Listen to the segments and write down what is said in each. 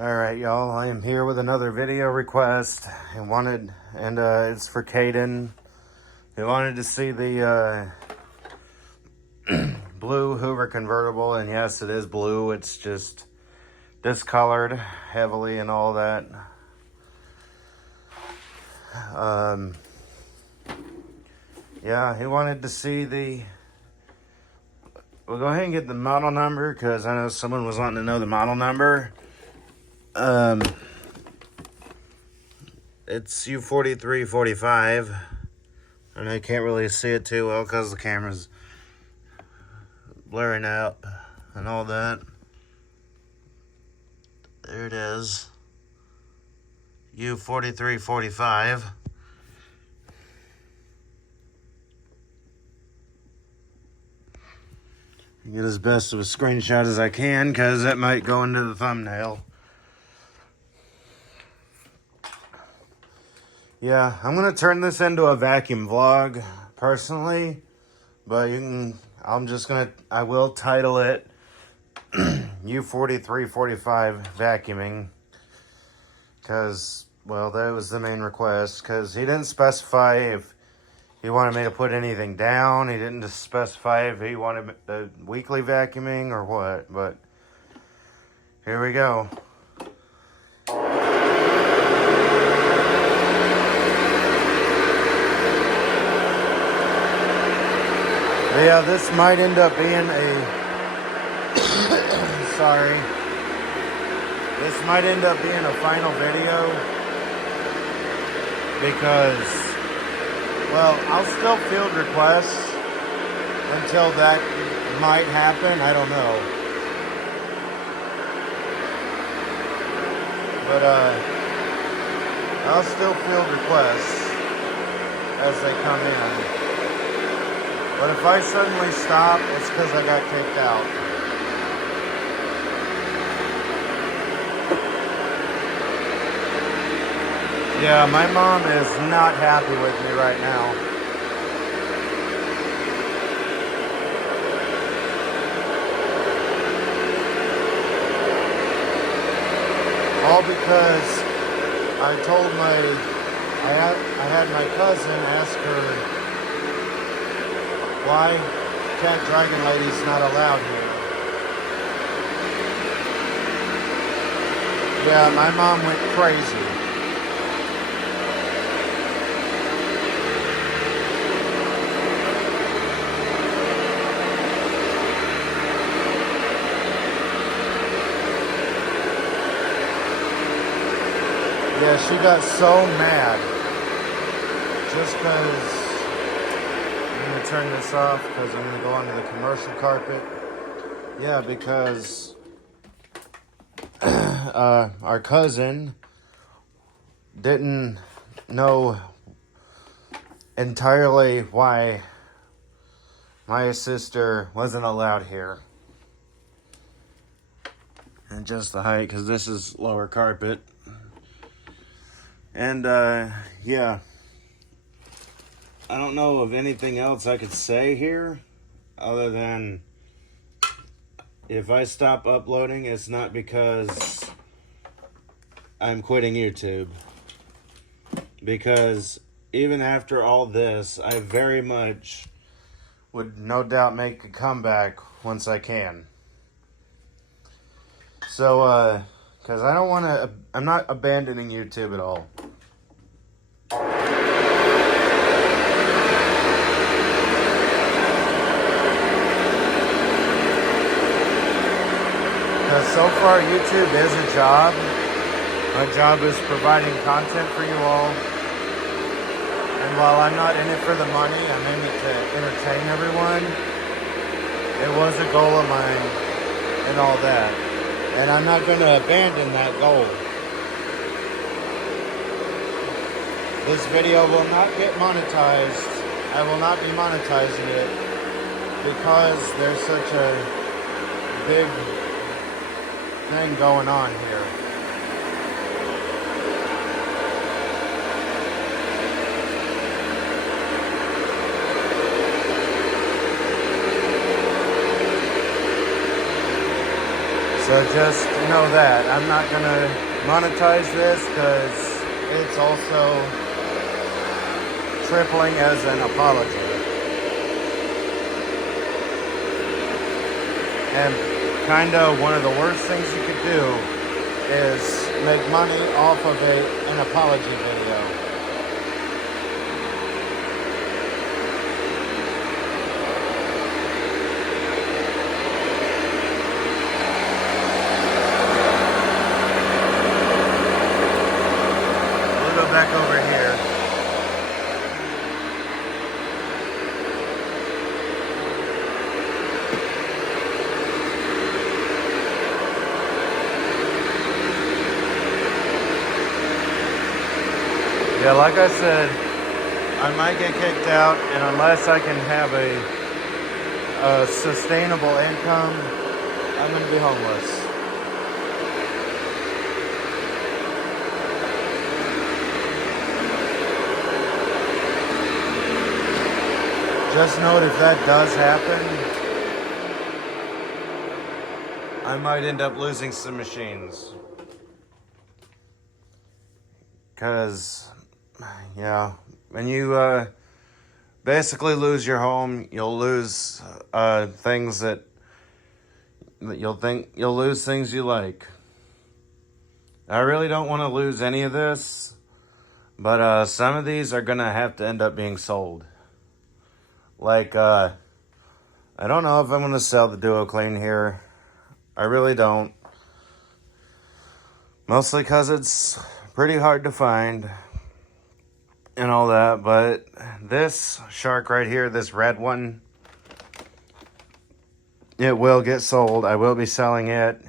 Alright, y'all, I am here with another video request and it's for Caden. He wanted to see the blue Hoover Convertible, and yes, it is blue. It's just discolored heavily and all that. Yeah, he wanted to see we'll go ahead and get the model number, because I know someone was wanting to know the model number. It's u4345, and I can't really see it too well because the camera's blurring out and all that. There it is, u4345. Get as best of a screenshot as I can, because that might go into the thumbnail. Yeah, I'm gonna turn this into a vacuum vlog personally, but I will title it u4345 vacuuming, because, well, that was the main request, because he didn't specify if he wanted me to put anything down. He didn't specify if he wanted the weekly vacuuming or what, but here we go. Yeah, this might end up being sorry. This might end up being a final video, because, well, I'll still field requests until that might happen. I don't know. But, I'll still field requests as they come in. But if I suddenly stop, it's because I got kicked out. Yeah, my mom is not happy with me right now. All because I had my cousin ask her why Cat Dragon Lady's not allowed here. Yeah, my mom went crazy. Yeah, she got so mad just because. I'm going to turn this off because I'm going to go onto the commercial carpet. Yeah, because our cousin didn't know entirely why my sister wasn't allowed here. And just the height, because this is lower carpet. And yeah. I don't know of anything else I could say here, other than if I stop uploading, it's not because I'm quitting YouTube. Because even after all this, I very much would no doubt make a comeback once I can. So, because I'm not abandoning YouTube at all. Because so far, YouTube is a job. My job is providing content for you all. And while I'm not in it for the money, I'm in it to entertain everyone. It was a goal of mine and all that. And I'm not going to abandon that goal. This video will not get monetized. I will not be monetizing it because there's such a big thing going on here. So just know that. I'm not going to monetize this because it's also tripling as an apology. And kind of one of the worst things you could do is make money off of an apology video. We'll go back over here. Yeah, like I said, I might get kicked out, and unless I can have a sustainable income, I'm going to be homeless. Just note, if that does happen, I might end up losing some machines. Because, yeah, when you basically lose your home, you'll lose things that you'll lose things you like. I really don't want to lose any of this, but some of these are going to have to end up being sold. Like, I don't know if I'm going to sell the Duo Clean here. I really don't. Mostly because it's pretty hard to find and all that. But this shark right here, this red one, it will get sold. I will be selling it.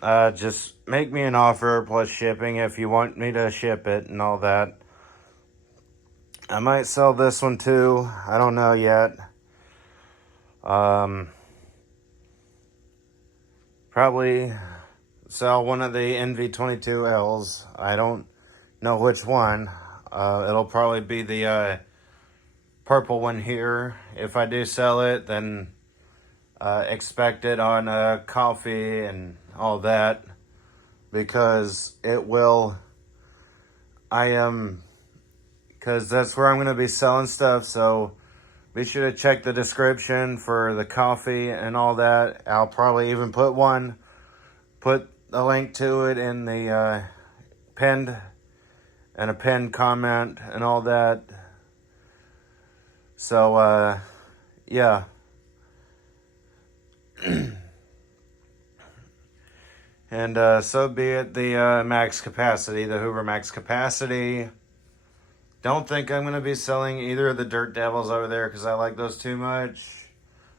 Just make me an offer plus shipping if you want me to ship it and all that. I might sell this one too. I don't know yet. Probably sell one of the NV22Ls. I don't know which one. It'll probably be the purple one here. If I do sell it, then expect it on coffee and all that, because it will. Because that's where I'm going to be selling stuff, so be sure to check the description for the coffee and all that. I'll probably even put a link to it in the pinned comment and all that. So, yeah. And so be it. The max capacity, the Hoover max capacity. Don't think I'm going to be selling either of the Dirt Devils over there because I like those too much.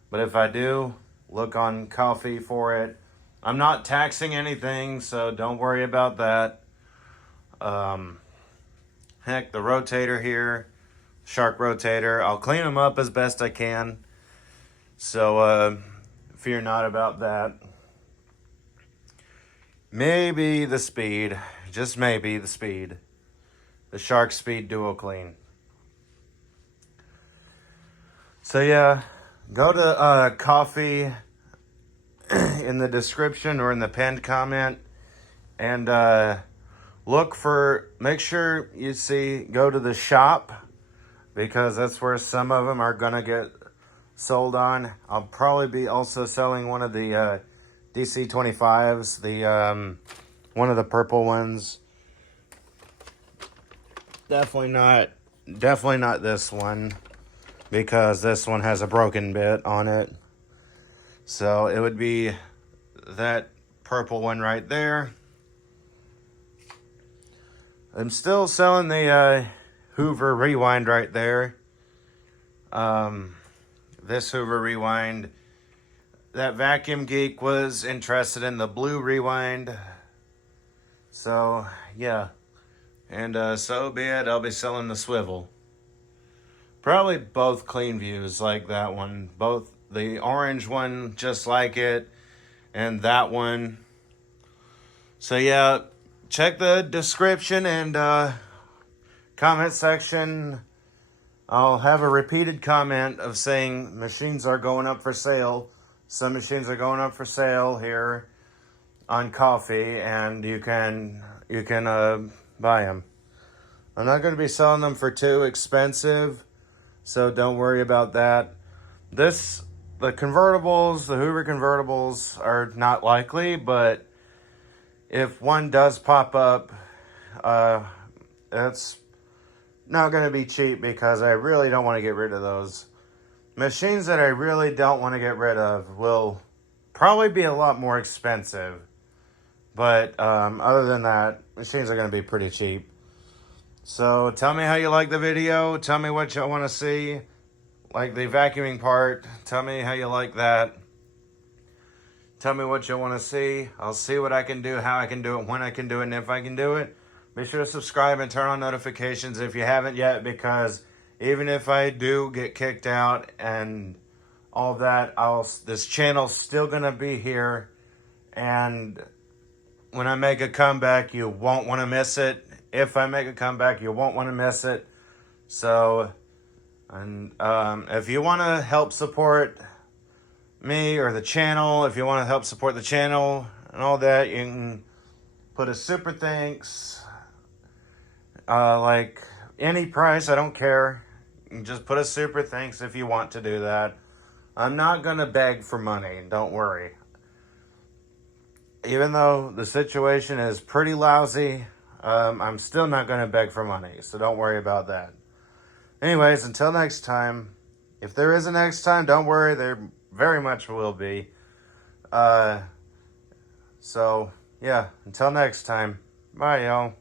But if I do, look on coffee for it. I'm not taxing anything, so don't worry about that. Heck, the rotator here, shark rotator, I'll clean them up as best I can. So fear not about that. Maybe the speed, just maybe the speed. The Shark Speed Duo Clean. So yeah, go to coffee in the description or in the pinned comment, and make sure you go to the shop, because that's where some of them are gonna get sold on. I'll probably be also selling one of the DC25s, the one of the purple ones. Definitely not this one, because this one has a broken bit on it. So it would be that purple one right there. I'm still selling the Hoover Rewind right there. This Hoover Rewind. That Vacuum Geek was interested in the blue Rewind. So, yeah. And so be it, I'll be selling the swivel. Probably both clean views like that one. Both the orange one, just like it, and that one. So yeah, check the description and comment section. I'll have a repeated comment of saying machines are going up for sale. Some machines are going up for sale here. on coffee, and you can buy them. I'm not going to be selling them for too expensive, so don't worry about that. The convertibles, the Hoover convertibles, are not likely, but if one does pop up, it's not going to be cheap because I really don't want to get rid of those. Machines that I really don't want to get rid of will probably be a lot more expensive. But other than that, machines are going to be pretty cheap. So tell me how you like the video. Tell me what you want to see. Like the vacuuming part. Tell me how you like that. Tell me what you want to see. I'll see what I can do, how I can do it, when I can do it, and if I can do it. Be sure to subscribe and turn on notifications if you haven't yet, because even if I do get kicked out and all that, this channel's still going to be here. And when I make a comeback, you won't want to miss it. If I make a comeback, you won't want to miss it. So, and if you want to help support me or the channel, if you want to help support the channel and all that, you can put a super thanks, like any price, I don't care. You can just put a super thanks if you want to do that. I'm not going to beg for money, don't worry. Even though the situation is pretty lousy, I'm still not going to beg for money, so don't worry about that. Anyways, until next time, if there is a next time, don't worry, there very much will be. So, yeah, until next time, bye, y'all.